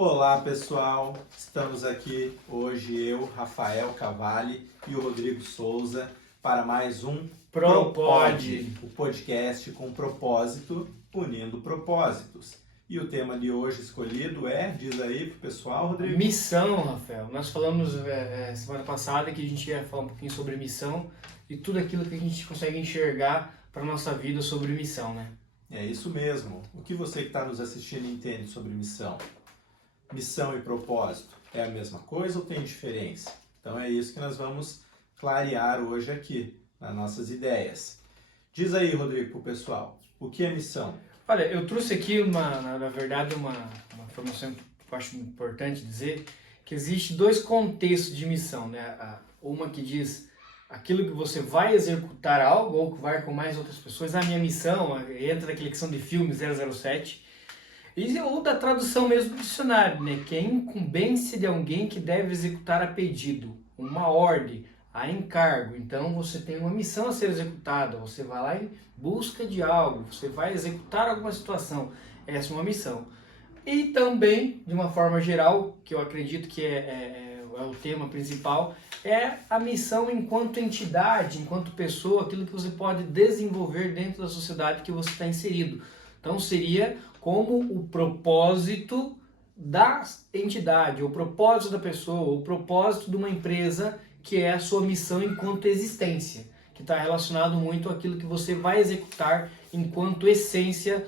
Olá pessoal, estamos aqui hoje eu, Rafael Cavalli e o Rodrigo Souza para mais um Propod, o podcast com propósito, unindo propósitos. E o tema de hoje escolhido é, diz aí pro pessoal, Rodrigo. Missão, Rafael. Nós falamos semana passada que a gente ia falar um pouquinho sobre missão e tudo aquilo que a gente consegue enxergar para nossa vida sobre missão, né? É isso mesmo. O que você que está nos assistindo entende sobre missão? Missão e propósito é a mesma coisa ou tem diferença? Então é isso que nós vamos clarear hoje aqui, nas nossas ideias. Diz aí, Rodrigo, pro pessoal, o que é missão? Olha, eu trouxe aqui na verdade uma informação que eu acho importante dizer, que existe dois contextos de missão, né? Uma que diz aquilo que você vai executar algo ou que vai com mais outras pessoas, a minha missão, entra naquela questão de filme 007, ou da tradução mesmo do dicionário, né? Que é a incumbência de alguém que deve executar a pedido, uma ordem, a encargo. Então você tem uma missão a ser executada, você vai lá em busca de algo, você vai executar alguma situação, essa é uma missão. E também, de uma forma geral, que eu acredito que é o tema principal, é a missão enquanto entidade, enquanto pessoa, aquilo que você pode desenvolver dentro da sociedade que você está inserido. Então seria como o propósito da entidade, o propósito da pessoa, o propósito de uma empresa, que é a sua missão enquanto existência, que está relacionado muito àquilo que você vai executar enquanto essência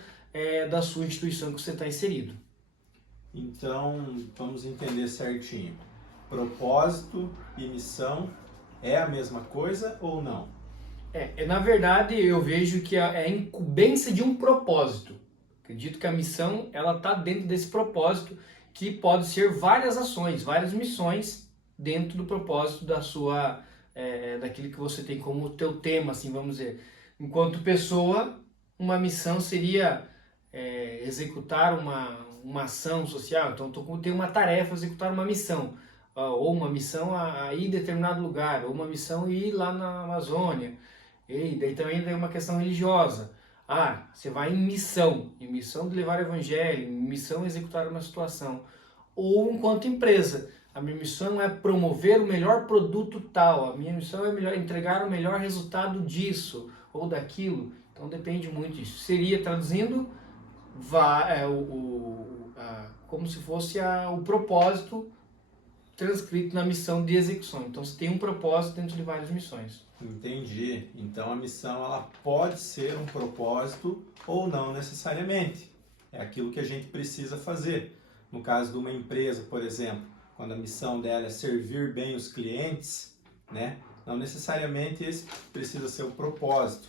da sua instituição que você está inserido. Então, vamos entender certinho. Propósito e missão é a mesma coisa ou não? Na verdade, eu vejo que é a incumbência de um propósito. Acredito que a missão ela está dentro desse propósito, que pode ser várias ações, várias missões dentro do propósito da sua, daquilo que você tem como teu tema, assim, vamos dizer. Enquanto pessoa, uma missão seria executar uma ação social. Então, tenho uma tarefa, executar uma missão, ou uma missão a ir em determinado lugar, ou uma missão a ir lá na Amazônia. E daí também tem uma questão religiosa. Você vai em missão de levar o evangelho, em missão de executar uma situação. Ou enquanto empresa, a minha missão é promover o melhor produto tal, a minha missão é entregar o melhor resultado disso ou daquilo. Então depende muito disso. Seria, traduzindo, como se fosse o propósito transcrito na missão de execução. Então você tem um propósito dentro de várias missões. Entendi. Então a missão ela pode ser um propósito ou não necessariamente. É aquilo que a gente precisa fazer. No caso de uma empresa, por exemplo, quando a missão dela é servir bem os clientes, né? Não necessariamente esse precisa ser o propósito,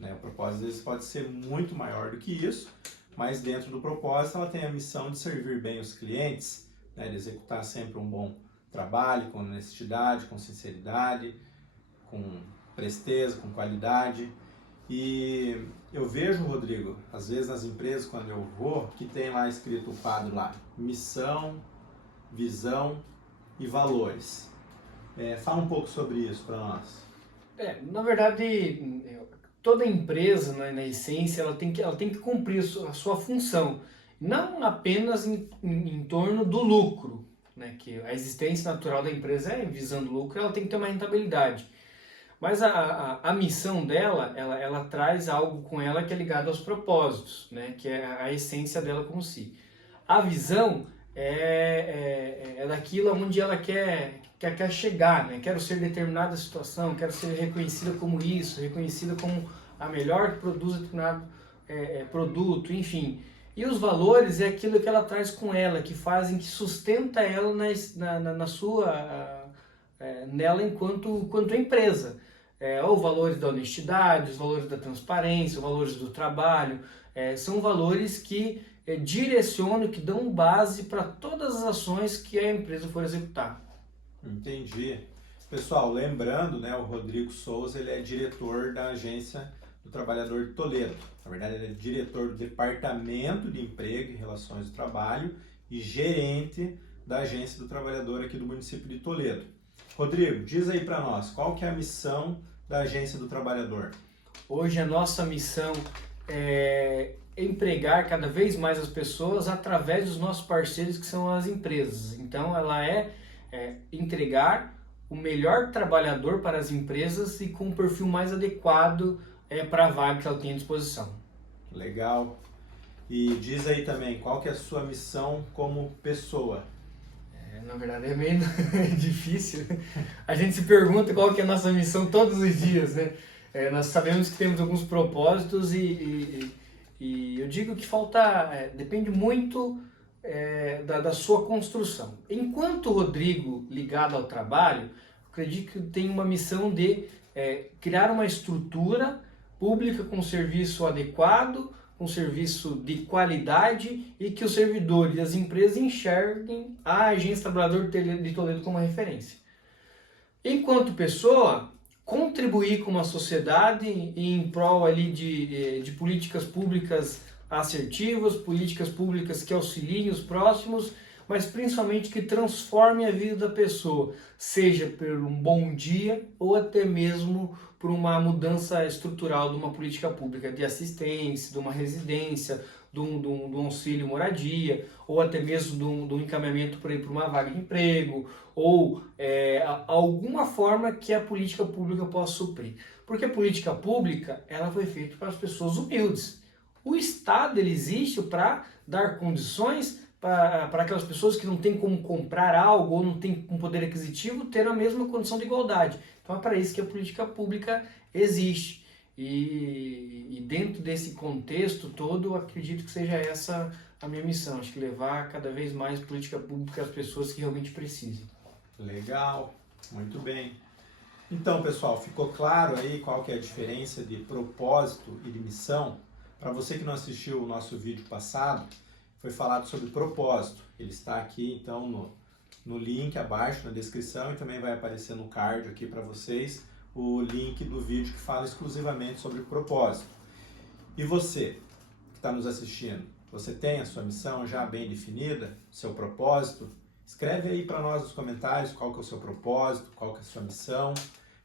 né? O propósito às vezes pode ser muito maior do que isso, mas dentro do propósito ela tem a missão de servir bem os clientes, né? De executar sempre um bom trabalho, com honestidade, com sinceridade, com presteza, com qualidade. E eu vejo, Rodrigo, às vezes nas empresas, quando eu vou, que tem lá escrito o quadro lá, missão, visão e valores. Fala um pouco sobre isso para nós. Na verdade, toda empresa, né, na essência, ela tem que cumprir a sua função, não apenas em torno do lucro, né, que a existência natural da empresa é visando lucro, ela tem que ter uma rentabilidade. Mas a missão dela, ela traz algo com ela que é ligado aos propósitos, né? Que é a essência dela como si. A visão é daquilo onde ela quer chegar, né? Quero ser determinada situação, quero ser reconhecida como isso, reconhecida como a melhor que produz determinado produto, enfim. E os valores é aquilo que ela traz com ela, que fazem, que sustenta ela nela enquanto empresa. Os valores da honestidade, os valores da transparência, os valores do trabalho, são valores que direcionam, que dão base para todas as ações que a empresa for executar. Entendi. Pessoal, lembrando, né, o Rodrigo Souza, ele é diretor da Agência do Trabalhador de Toledo. Na verdade, ele é diretor do Departamento de Emprego e Relações do Trabalho e gerente da Agência do Trabalhador aqui do município de Toledo. Rodrigo, diz aí para nós, qual que é a missão da Agência do Trabalhador? Hoje a nossa missão é empregar cada vez mais as pessoas através dos nossos parceiros, que são as empresas. Então, ela é entregar o melhor trabalhador para as empresas e com um perfil mais adequado para a vaga que ela tem à disposição. Legal. E diz aí também, qual que é a sua missão como pessoa? Na verdade é meio difícil. A gente se pergunta qual que é a nossa missão todos os dias, né? Nós sabemos que temos alguns propósitos e eu digo que depende muito da sua construção. Enquanto Rodrigo, ligado ao trabalho, acredito que tem uma missão de criar uma estrutura pública com serviço adequado, um serviço de qualidade e que os servidores e as empresas enxerguem a Agência Trabalhador de Toledo como referência. Enquanto pessoa, contribuir com uma sociedade em prol ali de políticas públicas assertivas, políticas públicas que auxiliem os próximos, mas principalmente que transformem a vida da pessoa, seja por um bom dia ou até mesmo por uma mudança estrutural de uma política pública de assistência, de uma residência, de um auxílio moradia, ou até mesmo de um encaminhamento para uma vaga de emprego, ou alguma forma que a política pública possa suprir. Porque a política pública ela foi feita para as pessoas humildes. O Estado ele existe para dar condições para aquelas pessoas que não têm como comprar algo ou não têm um poder aquisitivo ter a mesma condição de igualdade. Então é para isso que a política pública existe. E dentro desse contexto todo, eu acredito que seja essa a minha missão. Acho que levar cada vez mais política pública às pessoas que realmente precisam. Legal, muito bem. Então, pessoal, ficou claro aí qual que é a diferença de propósito e de missão? Para você que não assistiu o nosso vídeo passado, foi falado sobre propósito. Ele está aqui, então, no link abaixo, na descrição, e também vai aparecer no card aqui para vocês o link do vídeo que fala exclusivamente sobre propósito. E você, que está nos assistindo, você tem a sua missão já bem definida, seu propósito? Escreve aí para nós nos comentários qual que é o seu propósito, qual que é a sua missão.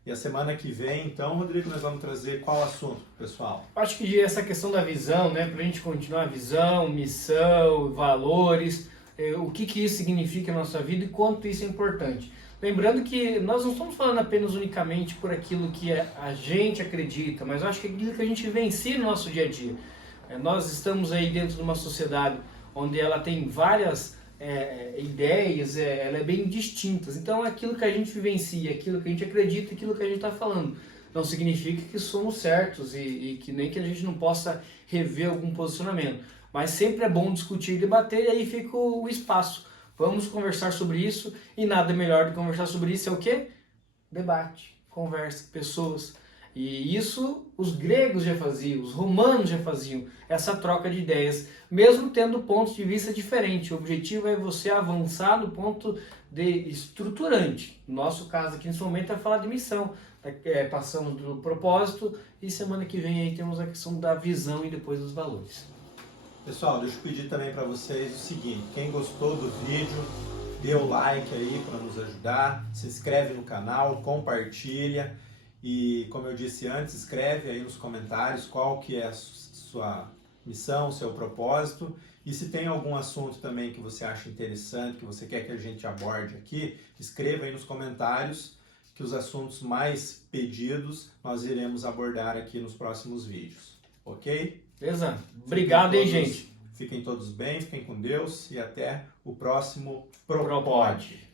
E a semana que vem, então, Rodrigo, nós vamos trazer qual assunto, pessoal? Acho que essa questão da visão, né, para a gente continuar a visão, missão, valores, o que isso significa na nossa vida e quanto isso é importante. Lembrando que nós não estamos falando apenas unicamente por aquilo que a gente acredita, mas eu acho que é aquilo que a gente vivencia no nosso dia a dia. Nós estamos aí dentro de uma sociedade onde ela tem várias ideias, ela é bem distintas. Então, aquilo que a gente vivencia, aquilo que a gente acredita, aquilo que a gente está falando. Não significa que somos certos e que nem que a gente não possa rever algum posicionamento. Mas sempre é bom discutir e debater, e aí fica o espaço. Vamos conversar sobre isso, e nada melhor do que conversar sobre isso é o quê? Debate, conversa, pessoas. E isso os gregos já faziam, os romanos já faziam, essa troca de ideias, mesmo tendo pontos de vista diferentes. O objetivo é você avançar no ponto de estruturante. No nosso caso aqui nesse momento é falar de missão. Passamos do propósito e semana que vem aí temos a questão da visão e depois dos valores. Pessoal, deixa eu pedir também para vocês o seguinte: quem gostou do vídeo, dê o like aí para nos ajudar, se inscreve no canal, compartilha e, como eu disse antes, escreve aí nos comentários qual que é a sua missão, seu propósito, e se tem algum assunto também que você acha interessante, que você quer que a gente aborde aqui, escreva aí nos comentários que os assuntos mais pedidos nós iremos abordar aqui nos próximos vídeos, ok? Beleza? Obrigado, hein, gente? Fiquem todos bem, fiquem com Deus e até o próximo Propod.